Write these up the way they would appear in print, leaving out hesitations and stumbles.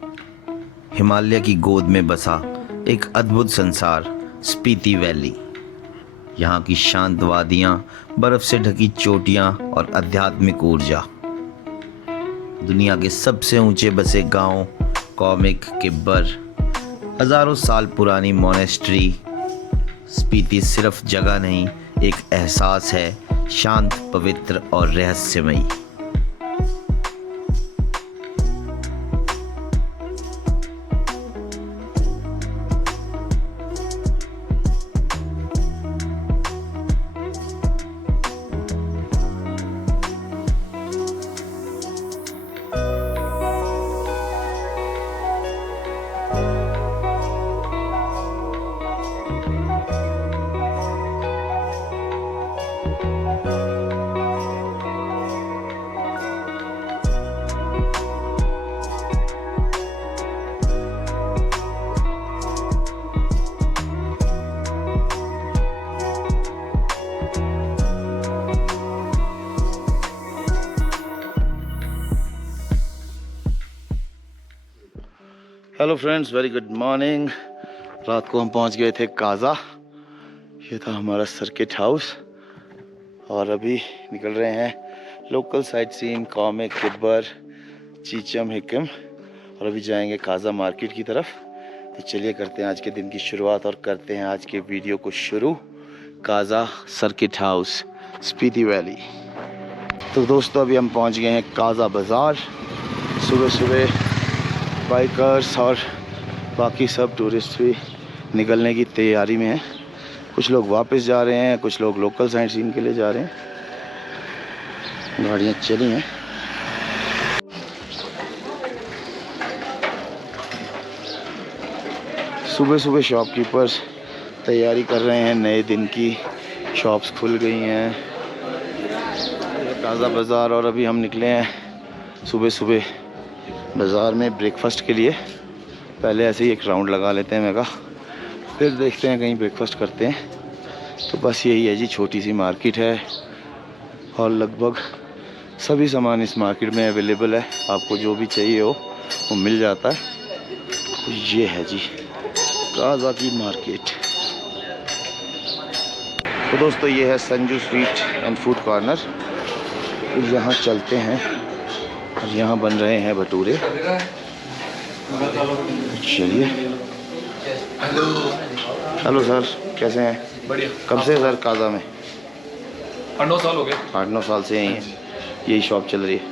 हिमालय की गोद में बसा एक अद्भुत संसार स्पीति वैली। यहाँ की शांत वादियाँ, बर्फ से ढकी चोटियाँ और आध्यात्मिक ऊर्जा। दुनिया के सबसे ऊंचे बसे गांव कॉमिक किब्बर, हजारों साल पुरानी मोनेस्ट्री। स्पीति सिर्फ जगह नहीं, एक एहसास है, शांत, पवित्र और रहस्यमयी। Hello friends, very good morning. रात को हम पहुंच गए थे काजा। ये था हमारा सर्किट हाउस और अभी निकल रहे हैं local sightseeing Komic Kibber Chicham Hikkim और अभी जाएंगे काजा मार्केट की तरफ। तो चलिए करते हैं आज के दिन की शुरुआत और करते हैं आज के वीडियो को शुरू। Kaza circuit house Spiti valley. तो दोस्तों अभी हम पहुंच गए हैं काजा बाज़ार। सुबह सुबह बाइकर्स और बाकी सब टूरिस्ट भी निकलने की तैयारी में हैं। कुछ लोग वापस जा रहे हैं, कुछ लोग लोकल साइट सीन के लिए जा रहे हैं। गाड़ियाँ चली हैं। सुबह सुबह शॉपकीपर्स तैयारी कर रहे हैं, नए दिन की शॉप्स खुल गई हैं। काजा बाज़ार और अभी हम निकले हैं सुबह सुबह बाज़ार में ब्रेकफास्ट के लिए। पहले ऐसे ही एक राउंड लगा लेते हैं, मैं कहा फिर देखते हैं कहीं ब्रेकफास्ट करते हैं। तो बस यही है जी, छोटी सी मार्केट है और लगभग सभी सामान इस मार्केट में अवेलेबल है। आपको जो भी चाहिए हो वो मिल जाता है। तो ये है जी काजा की मार्केट। तो दोस्तों ये है Sanju sweet and food corner. तो यहाँ चलते हैं और यहाँ बन रहे हैं भटूरे। चलिए। हेलो सर, कैसे हैं? बढ़िया। कब से सर काजा में? 8-9 साल हो गए। 8-9 साल से यही शॉप चल रही है।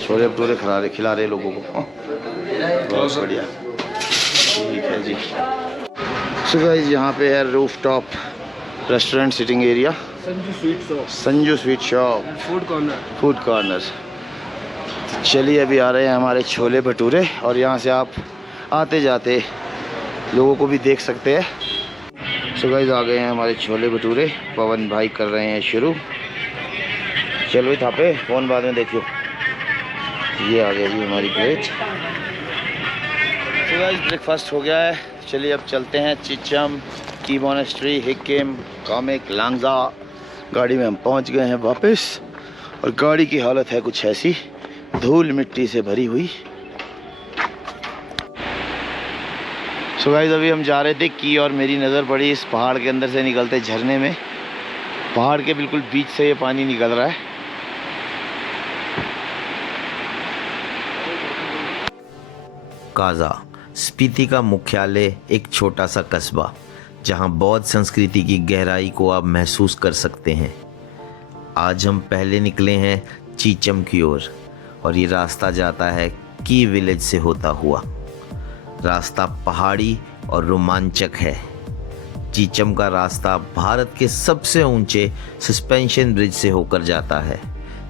छोले भटूरे खिला रहे लोगों को। बहुत बढ़िया, ठीक है जी। सो गाइस यहाँ पे है roof top restaurant sitting area, Sanju sweet shop food corner. चलिए अभी आ रहे हैं हमारे छोले भटूरे और यहाँ से आप आते जाते लोगों को भी देख सकते हैं। सो गाइस आ गए हैं हमारे छोले भटूरे। पवन भाई कर रहे हैं शुरू। चलो भाई थापे, फ़ोन बाद में देखियो। ये आ गया जी हमारी प्लेट। सो गाइस ब्रेकफास्ट हो गया है। चलिए अब चलते हैं चिचम की मोनेस्ट्री हिकम कॉमिक लांगजा। गाड़ी में हम पहुँच गए हैं वापस और गाड़ी की हालत है कुछ ऐसी, धूल मिट्टी से भरी हुई। सो गाइस अभी हम जा रहे थे की और मेरी नज़र पड़ी इस पहाड़ के अंदर से निकलते झरने में। पहाड़ के बिल्कुल बीच से ये पानी निकल रहा है। काजा स्पीति का मुख्यालय एक छोटा सा कस्बा, जहां बौद्ध संस्कृति की गहराई को आप महसूस कर सकते हैं। आज हम पहले निकले हैं चीचम की ओर और ये रास्ता जाता है की विलेज से होता हुआ। रास्ता पहाड़ी और रोमांचक है। चीचम का रास्ता भारत के सबसे ऊंचे सस्पेंशन ब्रिज से होकर जाता है।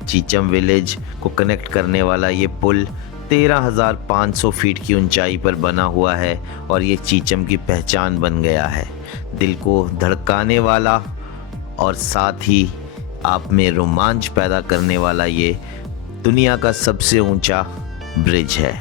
चीचम विलेज को कनेक्ट करने वाला ये पुल 13,500 फीट की ऊंचाई पर बना हुआ है और ये चीचम की पहचान बन गया है। दिल को धड़काने वाला और साथ ही आप में रोमांच पैदा करने वाला ये दुनिया का सबसे ऊंचा ब्रिज है।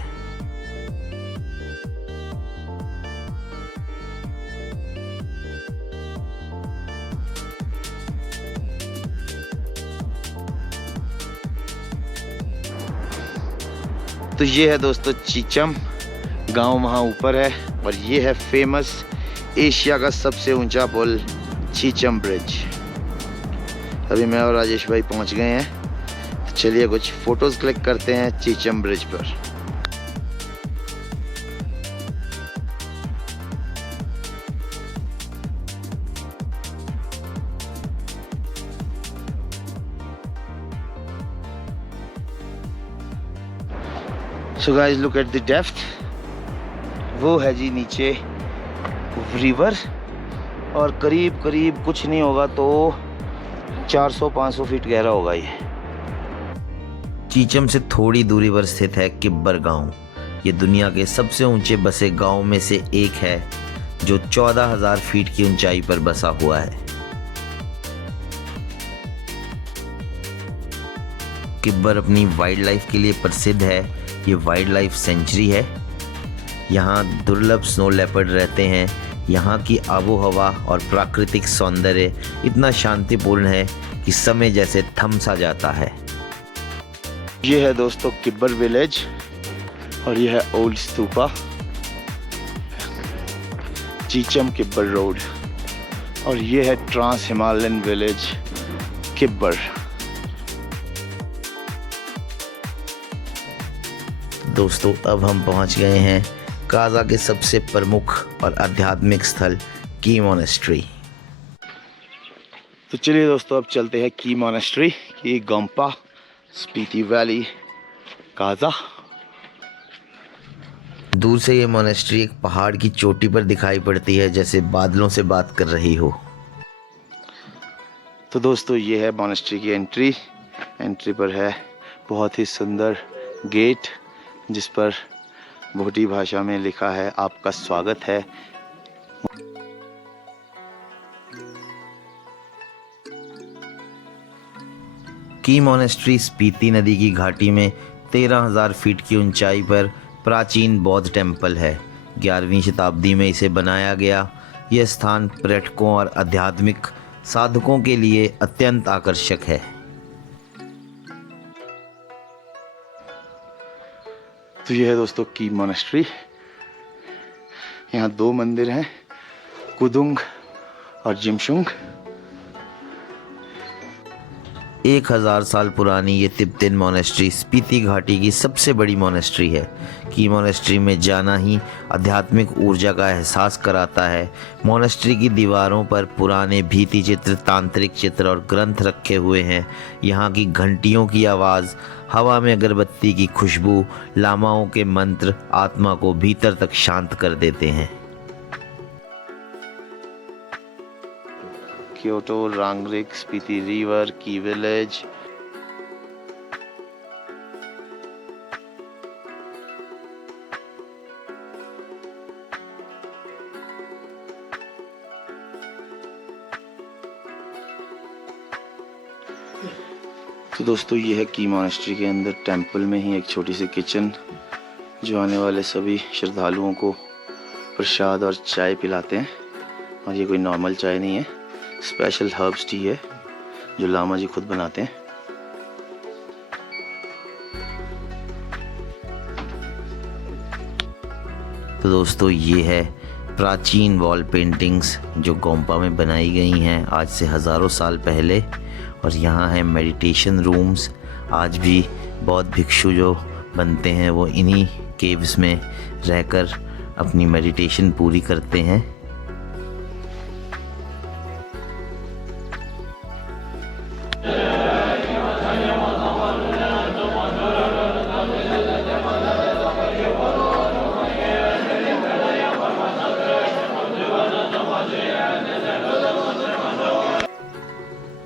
तो ये है दोस्तों चीचम गांव वहाँ ऊपर है और ये है फेमस एशिया का सबसे ऊंचा पुल चीचम ब्रिज। अभी मैं और राजेश भाई पहुंच गए हैं, तो चलिए कुछ फोटोज क्लिक करते हैं चीचम ब्रिज पर। So guys look at the depth. वो है जी नीचे रिवर और करीब करीब कुछ नहीं होगा तो 400-500 फीट गहरा होगा ये। चीचम से थोड़ी दूरी पर स्थित है किब्बर गांव। ये दुनिया के सबसे ऊंचे बसे गांव में से एक है जो 14,000 फीट की ऊंचाई पर बसा हुआ है। किब्बर अपनी वाइल्ड लाइफ के लिए प्रसिद्ध है। ये वाइल्ड लाइफ सेंचुरी है। यहाँ दुर्लभ स्नो लेपर्ड रहते हैं। यहाँ की आबो हवा और प्राकृतिक सौंदर्य इतना शांतिपूर्ण है कि समय जैसे थम सा जाता है। ये है दोस्तों किब्बर विलेज और ये है ओल्ड स्तूपा, चीचम किब्बर रोड, और ये है ट्रांस हिमालयन विलेज किब्बर। दोस्तों अब हम पहुंच गए हैं काजा के सबसे प्रमुख और आध्यात्मिक स्थल की मोनेस्ट्री। तो चलिए दोस्तों अब चलते हैं की मोनेस्ट्री की गोम्पा स्पीति वैली काजा। दूर से ये मोनेस्ट्री एक पहाड़ की चोटी पर दिखाई पड़ती है, जैसे बादलों से बात कर रही हो। तो दोस्तों ये है मोनेस्ट्री की एंट्री। एंट्री पर है बहुत ही सुंदर गेट जिस पर भूटी भाषा में लिखा है आपका स्वागत है। की मोनेस्ट्री स्पीति नदी की घाटी में 13,000 फीट की ऊंचाई पर प्राचीन बौद्ध टेम्पल है। 11वीं शताब्दी में इसे बनाया गया। यह स्थान पर्यटकों और आध्यात्मिक साधकों के लिए अत्यंत आकर्षक है। तो यह है दोस्तों की मोनेस्ट्री। यहाँ 2 मंदिर हैं, कुदुंग और जिमशुंग। 1000 साल पुरानी ये तिब्बतन मोनेस्ट्री स्पीति घाटी की सबसे बड़ी मोनेस्ट्री है। की मोनेस्ट्री में जाना ही आध्यात्मिक ऊर्जा का एहसास कराता है। मोनेस्ट्री की दीवारों पर पुराने भित्ति चित्र, तांत्रिक चित्र और ग्रंथ रखे हुए हैं। यहाँ की घंटियों की आवाज़, हवा में अगरबत्ती की खुशबू, लामाओं के मंत्र आत्मा को भीतर तक शांत कर देते हैं। क्योटो, रांगरिक, स्पीति रिवर, की विलेज। तो दोस्तों ये है की मोनेस्ट्री के अंदर टेंपल में ही एक छोटी सी किचन जो आने वाले सभी श्रद्धालुओं को प्रसाद और चाय पिलाते हैं। और ये कोई नॉर्मल चाय नहीं है, स्पेशल हर्ब्स टी है जो लामा जी खुद बनाते हैं। तो दोस्तों ये है प्राचीन वॉल पेंटिंग्स जो गोम्पा में बनाई गई हैं आज से हज़ारों साल पहले। और यहाँ है मेडिटेशन रूम्स। आज भी बौद्ध भिक्षु जो बनते हैं वो इन्हीं केव्स में रहकर अपनी मेडिटेशन पूरी करते हैं।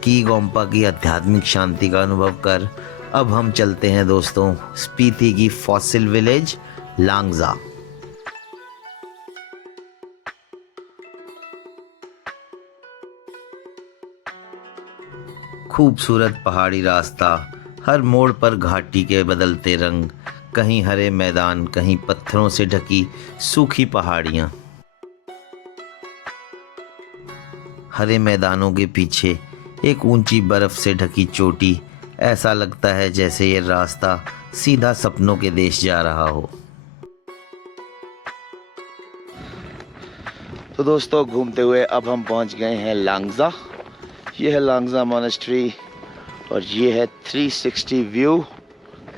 की गोम्पा की आध्यात्मिक शांति का अनुभव कर अब हम चलते हैं दोस्तों स्पीति की फॉसिल विलेज लांगजा। खूबसूरत पहाड़ी रास्ता, हर मोड़ पर घाटी के बदलते रंग, कहीं हरे मैदान, कहीं पत्थरों से ढकी सूखी पहाड़ियाँ। हरे मैदानों के पीछे एक ऊंची बर्फ से ढकी चोटी। ऐसा लगता है जैसे ये रास्ता सीधा सपनों के देश जा रहा हो। तो दोस्तों घूमते हुए अब हम पहुंच गए हैं लांगजा। ये है लांगजा मॉनेस्ट्री और ये है 360 व्यू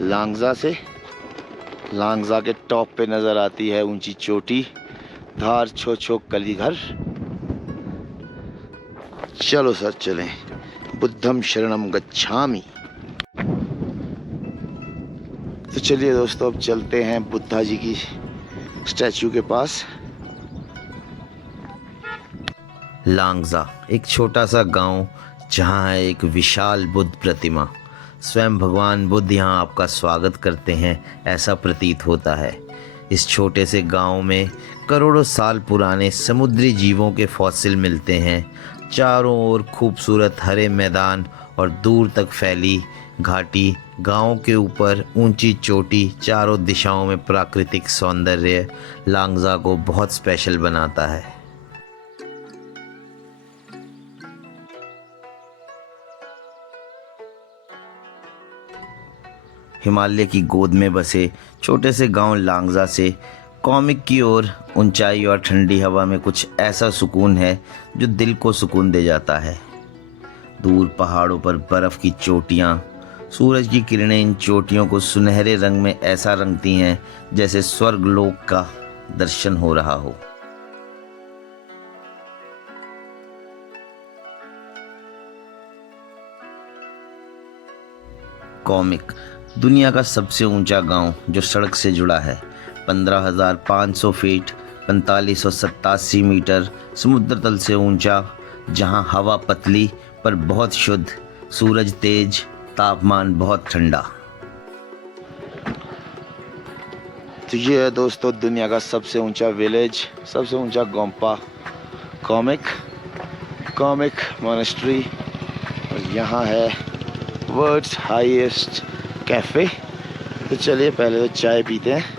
लांगजा से। लांगजा के टॉप पे नज़र आती है ऊंची चोटी धार छो छो कली घर। चलो सर चलें, बुद्धम शरणम गच्छामि। तो चलिए दोस्तों अब चलते हैं बुद्धा जी की स्टैचू के पास। लांगजा एक छोटा सा गांव जहां है एक विशाल बुद्ध प्रतिमा। स्वयं भगवान बुद्ध यहां आपका स्वागत करते हैं, ऐसा प्रतीत होता है। इस छोटे से गांव में करोड़ों साल पुराने समुद्री जीवों के फॉसिल मिलते हैं। चारों ओर खूबसूरत हरे मैदान और दूर तक फैली घाटी, गांव के ऊपर ऊंची चोटी, चारों दिशाओं में प्राकृतिक सौंदर्य लांगजा को बहुत स्पेशल बनाता है। हिमालय की गोद में बसे छोटे से गांव लांगजा से कॉमिक की ओर ऊंचाई और ठंडी हवा में कुछ ऐसा सुकून है जो दिल को सुकून दे जाता है। दूर पहाड़ों पर बर्फ की चोटियां, सूरज की किरणें इन चोटियों को सुनहरे रंग में ऐसा रंगती हैं जैसे स्वर्ग लोक का दर्शन हो रहा हो। कॉमिक दुनिया का सबसे ऊंचा गांव जो सड़क से जुड़ा है। 15,500 फीट 4587 मीटर समुद्र तल से ऊंचा, जहां हवा पतली पर बहुत शुद्ध, सूरज तेज, तापमान बहुत ठंडा। तो ये है दोस्तों दुनिया का सबसे ऊंचा विलेज, सबसे ऊंचा गोम्पा कॉमिक मॉनेस्ट्री। और यहाँ है वर्ल्ड्स हाईएस्ट कैफ़े। तो चलिए पहले तो चाय पीते हैं।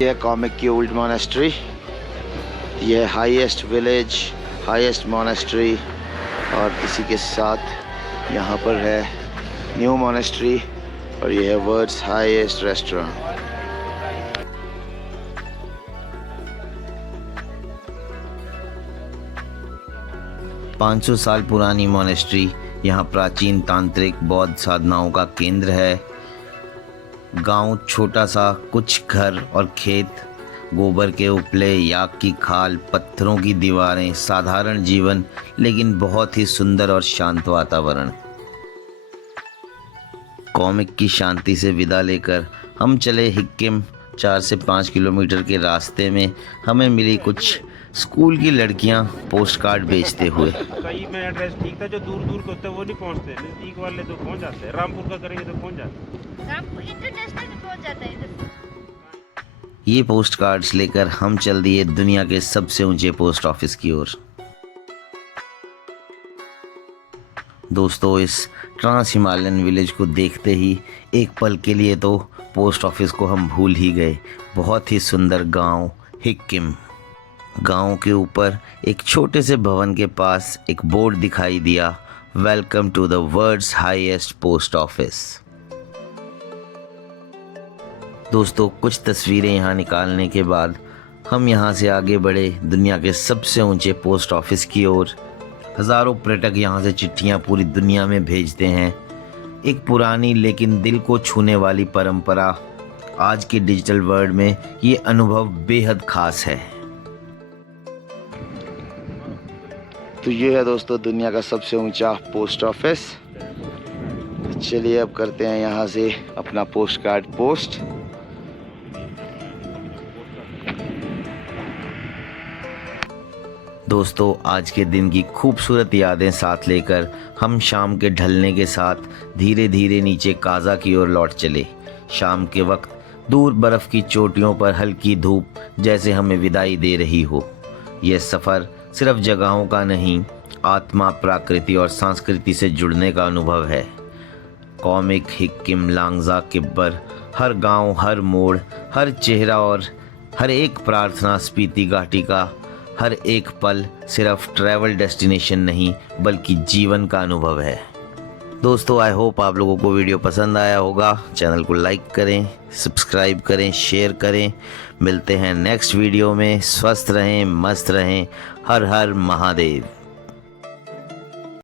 ये है कॉमिक की ओल्ड मॉनेस्ट्री, ये है हाईएस्ट विलेज, हाईएस्ट मॉनेस्ट्री। और इसी के साथ यहाँ पर है न्यू मॉनेस्ट्री और ये है वर्ल्ड्स हाईएस्ट रेस्टोरेंट। पाँच 500 साल पुरानी मॉनेस्ट्री यहाँ प्राचीन तांत्रिक बौद्ध साधनाओं का केंद्र है। गांव छोटा सा, कुछ घर और खेत, गोबर के उपले, याक की खाल, पत्थरों की दीवारें, साधारण जीवन लेकिन बहुत ही सुंदर और शांत वातावरण। कॉमिक की शांति से विदा लेकर हम चले हिक्किम। 4 से 5 किलोमीटर के रास्ते में हमें मिली कुछ स्कूल की लड़कियां पोस्ट कार्ड बेचते हुए। कई में एड्रेस ठीक था, जो दूर दूर के होते हैं वो नहीं पहुंचते, नजदीक वाले तो पहुंच जाते हैं। रामपुर का करेंगे तो पहुंच जाते हैं, रामपुर इंटरनेशनल भी पहुंच जाता है इधर। ये पोस्ट कार्ड्स लेकर हम चल दिए दुनिया के सबसे ऊंचे पोस्ट ऑफिस की ओर। दोस्तों इस ट्रांस हिमालयन विलेज को देखते ही एक पल के लिए तो पोस्ट ऑफिस को हम भूल ही गए। बहुत ही सुंदर गांव हिक्किम। गांव के ऊपर एक छोटे से भवन के पास एक बोर्ड दिखाई दिया, welcome to the world's highest post office. दोस्तों कुछ तस्वीरें यहाँ निकालने के बाद हम यहाँ से आगे बढ़े दुनिया के सबसे ऊंचे पोस्ट ऑफिस की ओर। हज़ारों पर्यटक यहाँ से चिट्ठियाँ पूरी दुनिया में भेजते हैं। एक पुरानी लेकिन दिल को छूने वाली परंपरा। आज के डिजिटल वर्ल्ड में ये अनुभव बेहद खास है। तो ये है दोस्तों दुनिया का सबसे ऊंचा पोस्ट ऑफिस। चलिए अब करते हैं यहाँ से अपना पोस्ट कार्ड पोस्ट। दोस्तों आज के दिन की खूबसूरत यादें साथ लेकर हम शाम के ढलने के साथ धीरे धीरे नीचे काजा की ओर लौट चले। शाम के वक्त दूर बर्फ की चोटियों पर हल्की धूप जैसे हमें विदाई दे रही हो। यह सफ़र सिर्फ जगहों का नहीं, आत्मा, प्रकृति और संस्कृति से जुड़ने का अनुभव है। कॉमिक, हिक्किम, लांगजा, किब्बर, हर गांव, हर मोड़, हर चेहरा और हर एक प्रार्थना स्पीति घाटी का हर एक पल सिर्फ ट्रैवल डेस्टिनेशन नहीं बल्कि जीवन का अनुभव है। दोस्तों, आई होप आप लोगों को वीडियो पसंद आया होगा। चैनल को लाइक करें, सब्सक्राइब करें, शेयर करें। मिलते हैं नेक्स्ट वीडियो में। स्वस्थ रहें, मस्त रहें। हर हर महादेव।